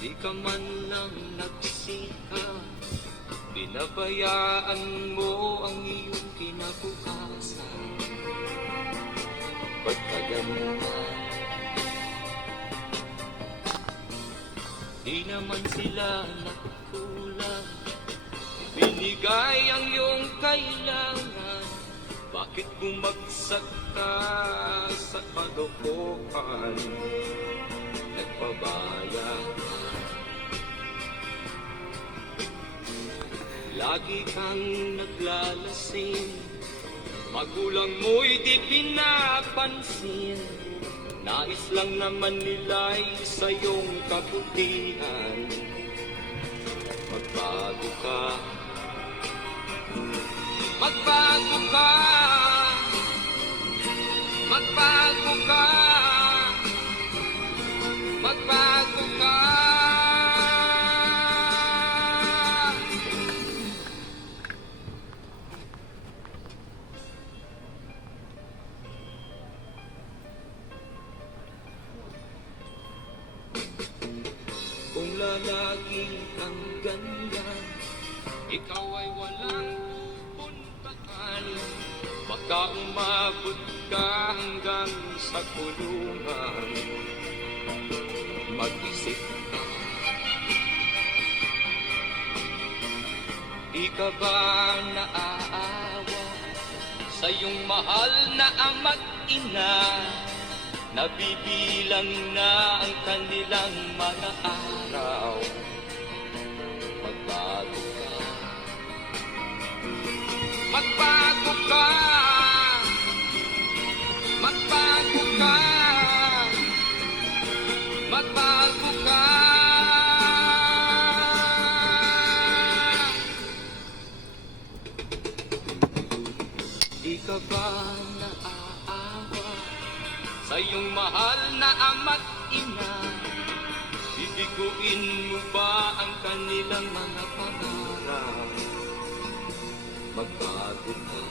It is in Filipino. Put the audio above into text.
Di ka man lang nagsikap, binabayaan mo ang iyong kinabukasan. Ba't ka ganun? Di naman sila nagkulang, binigay ang iyong kailangan. Bakit bumagsak ka sa kalokohan? Nagpabaya ka, lagi kang naglalasing, magulang mo'y di pinapansin. Nais lang naman nila'y sa iyong kabutihan. Magbago ka, magbago ka, magbago ka, magbago ka. Kung lalaging kang ganyan, ikaw ay walang pupuntahan. Baka umabot ka hanggang sa kulungan. Mag-isip ka, di ka ba naaawa sa iyong mahal na ama't ina? Nabibilang na ang kanilang mga araw. Magbago ka, magbago ka, magbago ka, magbago ka. Di ka ba naaawa sa iyong mahal na ama't ina? Bibiguin mo ba ang kanilang mga pangarap? Magbago ka,